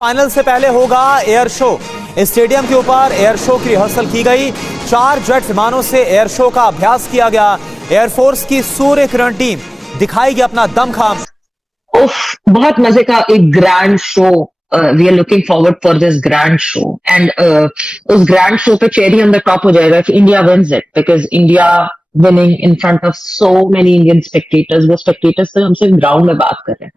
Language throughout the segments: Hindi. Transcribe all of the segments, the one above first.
फाइनल से पहले होगा एयर शो। स्टेडियम के ऊपर एयर शो की रिहर्सल की गई। 4 जेट विमानों से एयर शो का अभ्यास किया गया। एयरफोर्स की सूर्य किरण टीम दिखाएगी अपना दमखम। बहुत मजे का एक grand show. We are looking forward for this grand show and उस ग्रैंड शो पे चेरी ऑन द टॉप हो जाएगा if India wins it, because India winning in front of so many Indian spectators. वो स्पेक्टेटर्स से हमसे ग्राउंड में बात कर रहे हैं।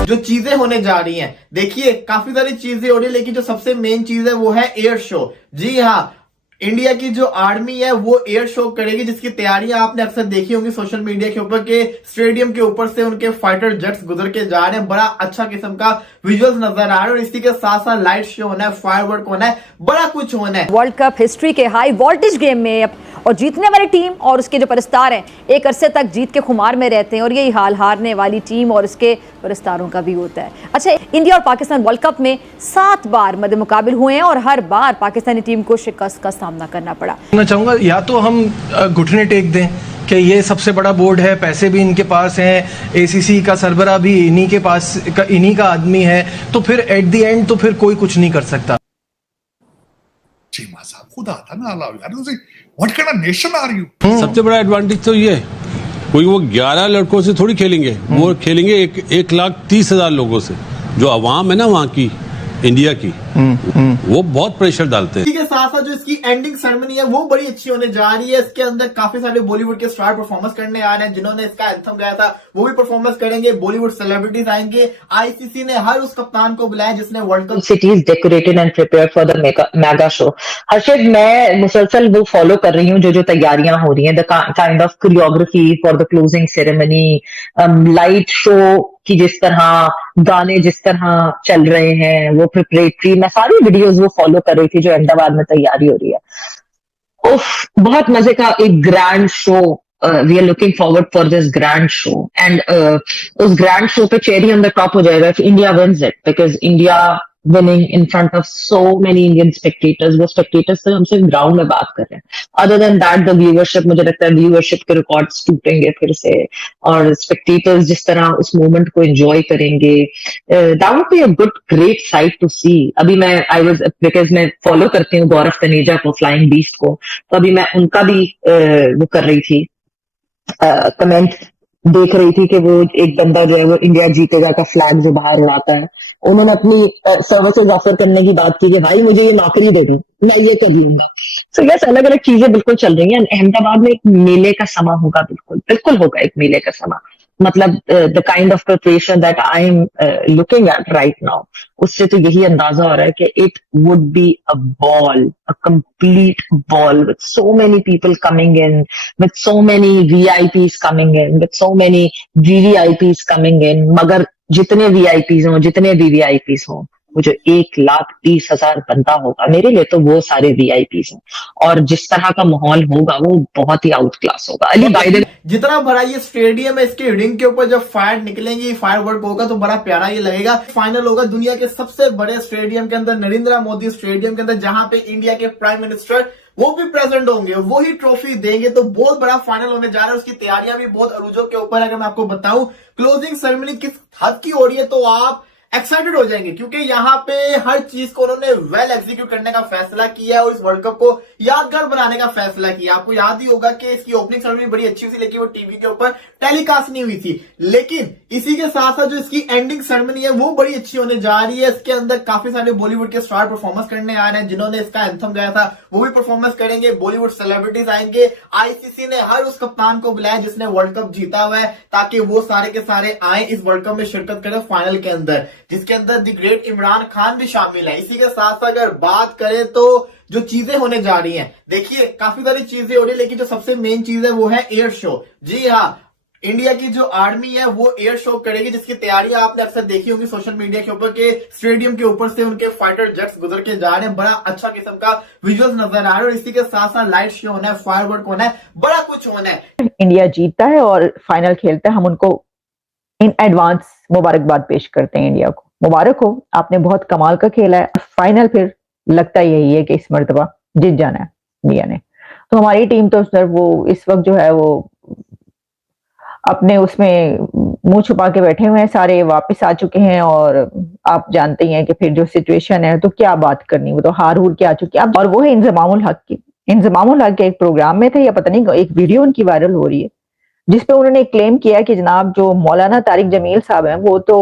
जो चीजें होने जा रही हैं, देखिए काफी सारी चीजें हो रही है, लेकिन जो सबसे मेन चीज है वो है एयर शो। जी हाँ, इंडिया की जो आर्मी है वो एयर शो करेगी, जिसकी तैयारियां आपने अक्सर देखी होंगी सोशल मीडिया के ऊपर के स्टेडियम के ऊपर से उनके फाइटर जेट्स गुजर के जा रहे हैं। बड़ा अच्छा किस्म का विजुअल्स नजर आ रहा है और इसी के साथ साथ लाइट शो होना है, फायरवर्क होना है, बड़ा कुछ होना है। वर्ल्ड कप हिस्ट्री के हाई वोल्टेज गेम में और जीतने वाली टीम और उसके जो परस्तार हैं एक अरसे तक जीत के खुमार में रहते हैं और यही हाल हारने वाली टीम और उसके परस्तारों का भी होता है। अच्छा, इंडिया और पाकिस्तान वर्ल्ड कप में 7 बार मद्दे मुकाबिल हुए हैं और हर बार पाकिस्तानी टीम को शिकस्त का सामना करना पड़ा। मैं चाहूंगा या तो हम घुटने टेक दें कि ये सबसे बड़ा बोर्ड है, पैसे भी इनके पास हैं, एसीसी का सरबरा भी इन्हीं के पास इन्हीं का आदमी है, तो फिर एट द एंड तो फिर कोई कुछ नहीं कर सकता। चीमा साहब खुद आता ना अलाउ यार, what kind of nation are you. सबसे बड़ा एडवांटेज तो ये कोई वो 11 लड़कों से थोड़ी खेलेंगे, वो खेलेंगे 1,30,000 लोगों से। जो अवाम है ना वहाँ की, इंडिया की, वो बहुत प्रेशर डालते हैं। इसी के साथ साथ जो इसकी एंडिंग सेरेमनी है वो बड़ी अच्छी होने जा रही है। इसके अंदर काफी सारे बॉलीवुड के स्टार परफॉर्मेंस करने आ रहे हैं। जिन्होंने इसका एंथम गाया था वो भी परफॉर्मेंस करेंगे। बॉलीवुड सेलिब्रिटीज आएंगे। आईसीसी ने हर उस कप्तान को बुलाया जिसने world cup cities decorated and prepared for the mega show. Harshad, मैं मुसलसल वो फॉलो कर रही हूँ जो तैयारियां हो रही हैं, the kind of choreography for the closing ceremony, light show की जिस तरह गाने जिस तरह चल रहे हैं, वो प्रिपरेटरी, मैं सारी वीडियोस वो फॉलो कर रही थी जो अहमदाबाद में तैयारी हो रही है। बहुत मजे का एक grand show. We are looking forward for this grand show and उस ग्रैंड शो पे चेरी ऑन द टॉप हो जाएगा if India wins it, because India winning in front of so many Indian spectators. वो स्पेक्टेटर्स से हमसे ग्राउंड में बात कर रहे हैं। Other than that the viewership, मुझे लगता है व्यूअरशिप के रिकॉर्ड्स टूटेंगे फिर से और स्पेक्टेटर्स जिस तरह उस मोमेंट को एंजॉय करेंगे, that would be a good great sight to see. अभी मैं बिकॉज मैं फॉलो करती हूँ गौरव तनेजा को, फ्लाइंग बीस्ट को, तो अभी मैं उनका भी वो कर रही थी, कमेंट देख रही थी कि वो एक बंदा जो है वो इंडिया जीतेगा का फ्लैग जो बाहर उड़ाता है, उन्होंने अपनी सर्विसेज ऑफर करने की बात की कि भाई मुझे ये नौकरी दे दी, मैं ये कर लूंगा। सो यस, अलग अलग चीजें बिल्कुल चल रही हैं। अहमदाबाद में एक मेले का समा होगा, बिल्कुल होगा एक मेले का समा। मतलब the kind of preparation that I am looking at right now, उससे तो यही अंदाजा हो रहा है कि it would be a ball, a complete ball with so many people coming in, with so many VIPs coming in, with so many VVIPs coming in. मगर जितने वीआईपीज हों, जितने वीवीआईपीज हों, वो जो 1,30,000 बंदा होगा, मेरे लिए तो वो सारे वीआईपीज हैं। और जिस तरह का माहौल होगा वो बहुत ही आउट क्लास होगा। अली बाइडेन जितना बड़ा ये स्टेडियम है, इसके रिंग के ऊपर जब फायर निकलेंगी, फायर वर्क होगा तो बड़ा प्यारा ये लगेगा। फाइनल होगा दुनिया के सबसे बड़े स्टेडियम के अंदर, नरेंद्र मोदी स्टेडियम के अंदर, जहां पे इंडिया के प्राइम मिनिस्टर वो भी प्रेजेंट होंगे, वो ही ट्रॉफी देंगे। तो बहुत बड़ा फाइनल होने जा रहा है। उसकी तैयारियां भी बहुत अरूजों के ऊपर। अगर मैं आपको बताऊं क्लोजिंग सेरेमनी किस हद की हो रही है तो आप एक्साइटेड हो जाएंगे, क्योंकि यहाँ पे हर चीज को उन्होंने वेल एग्जीक्यूट करने का फैसला किया है और इस वर्ल्ड कप को यादगार बनाने का फैसला किया। आपको याद ही होगा कि इसकी ओपनिंग सेरेमनी बड़ी अच्छी हुई थी, लेकिन वो टीवी के ऊपर टेलीकास्ट नहीं हुई थी। लेकिन इसी के साथ साथ जो इसकी एंडिंग सेरेमनी है वो बड़ी अच्छी होने जा रही है। इसके अंदर काफी सारे बॉलीवुड के स्टार परफॉर्मेंस करने आ रहे हैं। जिन्होंने इसका एंथम गाया था वो भी परफॉर्मेंस करेंगे। बॉलीवुड सेलिब्रिटीज आएंगे। आईसीसी ने हर उस कप्तान को बुलाया जिसने वर्ल्ड कप जीता हुआ है, ताकि वो सारे के सारे आए इस वर्ल्ड कप में शिरकत करें फाइनल के अंदर, जिसके अंदर द ग्रेट इमरान खान भी शामिल है। इसी के साथ साथ अगर बात करें तो जो चीजें होने जा रही हैं, देखिए काफी सारी चीजें हो रही है, लेकिन जो सबसे मेन चीज है वो है एयर शो। जी हाँ, इंडिया की जो आर्मी है वो एयर शो करेगी, जिसकी तैयारियां आपने अक्सर देखी होंगी सोशल मीडिया के ऊपर के स्टेडियम के ऊपर से उनके फाइटर जेट्स गुजर के जा रहे हैं। बड़ा अच्छा किस्म का विजुअल्स नजर आ रहे हैं और इसी के साथ साथ लाइट शो होना है, फायरवर्क होना है, बड़ा कुछ होना है। इंडिया जीतता है और फाइनल खेलता है, हम उनको इन एडवांस मुबारकबाद पेश करते हैं। इंडिया को मुबारक हो, आपने बहुत कमाल का खेला है। फाइनल फिर लगता यही है कि इस मर्तबा जीत जाना है इंडिया ने। तो हमारी टीम तो सर वो इस वक्त जो है वो अपने उसमें मुंह छुपा के बैठे हुए हैं, सारे वापस आ चुके हैं। और आप जानते ही हैं कि फिर जो सिचुएशन है तो क्या बात करनी, वो तो हार हूर के आ चुकी है। और वो है इंजमामुल हक की। इंजमामुल हक के एक प्रोग्राम में थे या पता नहीं एक वीडियो उनकी वायरल हो रही है जिसपे उन्होंने क्लेम किया कि जनाब जो मौलाना तारिक जमील साहब हैं वो तो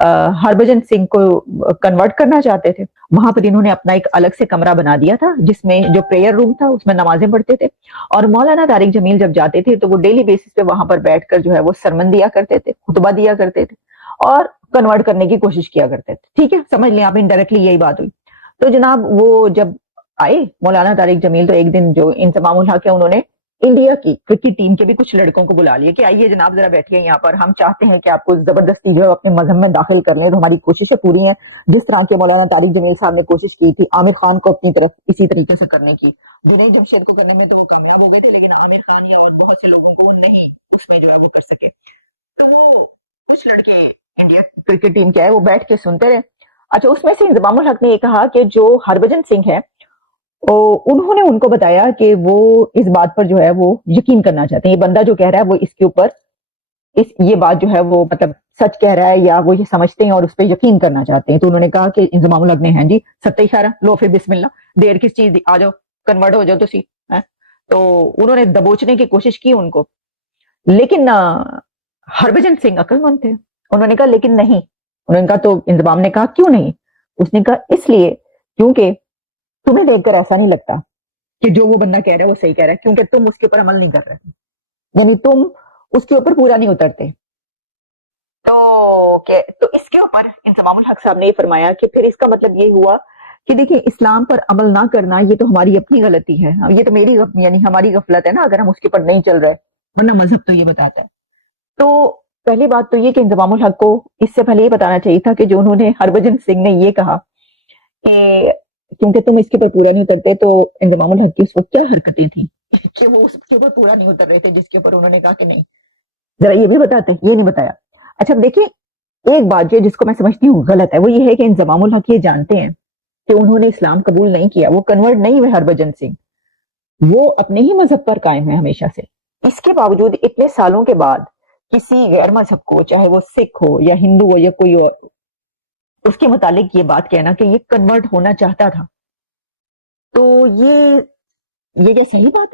हरभजन सिंह को कन्वर्ट करना चाहते थे। वहां पर इन्होंने अपना एक अलग से कमरा बना दिया था जिसमें जो प्रेयर रूम था उसमें नमाजें पढ़ते थे। और मौलाना तारिक जमील जब जाते थे तो वो डेली बेसिस पे वहां पर बैठकर जो है वो सरमन दिया करते थे, खुतबा दिया करते थे और कन्वर्ट करने की कोशिश किया करते थे। ठीक है, समझ लें आप, इनडायरेक्टली यही बात हुई। तो जनाब वो जब आए मौलाना तारिक जमील तो एक दिन जो इंतमामुल हक है उन्होंने इंडिया की क्रिकेट टीम के भी कुछ लड़कों को बुला लिया कि आइए जनाब जरा बैठिए यहाँ पर, हम चाहते हैं कि आपको जबरदस्ती जो है अपने मजहब में दाखिल कर लें। तो हमारी कोशिशें पूरी हैं जिस तरह के मौलाना तारिक जमील साहब ने कोशिश की थी आमिर खान को अपनी तरफ इसी तरीके से करने की। विनय जमशेद को करने में तो वो कामयाब हो गए थे लेकिन आमिर खान या और बहुत से लोगों को वो नहीं उसमें जो है वो कर सके। तो वो कुछ लड़के इंडिया क्रिकेट टीम के आए, वो बैठ के सुनते रहे। अच्छा, उसमें से इंतमामुल हक ने ये कहा कि जो हरभजन सिंह है उन्होंने उनको बताया कि वो इस बात पर जो है वो यकीन करना चाहते हैं, ये बंदा जो कह रहा है वो इसके ऊपर ये बात जो है वो मतलब सच कह रहा है या वो ये समझते हैं और उस पर यकीन करना चाहते हैं। तो उन्होंने कहा कि इंतजामुल हक ने हैं जी सत्ता इशारा लो फिर बिस्मिल्लाह, देर किस चीज, आ जाओ कन्वर्ट हो जाओ तुसी है। तो उन्होंने दबोचने की कोशिश की उनको, लेकिन हरभजन सिंह अक्लमंद थे। उन्होंने कहा लेकिन नहीं, उन्होंने कहा, तो इंतजाम ने कहा क्यों नहीं? उसने कहा इसलिए क्योंकि तुम्हें देखकर ऐसा नहीं लगता कि जो वो बंदा कह रहा है वो सही कह रहा है, क्योंकि तुम उसके ऊपर अमल नहीं कर रहे, यानी तुम उसके ऊपर पूरा नहीं उतरते। तो इसके ऊपर इंतजामुल हक साहब ने ये फरमाया कि फिर इसका मतलब ये हुआ कि देखिए इस्लाम पर अमल ना करना ये तो हमारी अपनी गलती है, ये तो मेरी यानी हमारी गफलत है ना अगर हम उसके ऊपर नहीं चल रहे, वरना मजहब तो ये बताता है। तो पहली बात तो ये कि इंतजामुल हक को इससे पहले ये बताना चाहिए था कि जो उन्होंने हरभजन सिंह ने ये कहा कि क्योंकि तुम इसके ऊपर पूरा नहीं उतरते, तो इंतजामुल हक की उस वक्त क्या हरकतें थी कि वो उसके ऊपर पूरा नहीं उतर रहे थे जिसके ऊपर उन्होंने कहा कि नहीं, जरा ये भी बताते, ये नहीं बताया। अच्छा देखिए, एक बात जो जिसको मैं समझती हूँ गलत है वो ये है कि इंतजामुल हक ये जानते हैं कि उन्होंने इस्लाम कबूल नहीं किया, वो कन्वर्ट नहीं हुए हरभजन सिंह, वो अपने ही मजहब पर कायम है हमेशा से। इसके बावजूद इतने सालों के बाद किसी गैर मजहब को, चाहे वो सिख हो या हिंदू हो या कोई और, उसके मुतालिक ये बात कहना कि ये कन्वर्ट होना चाहता था, तो ये क्या सही बात है?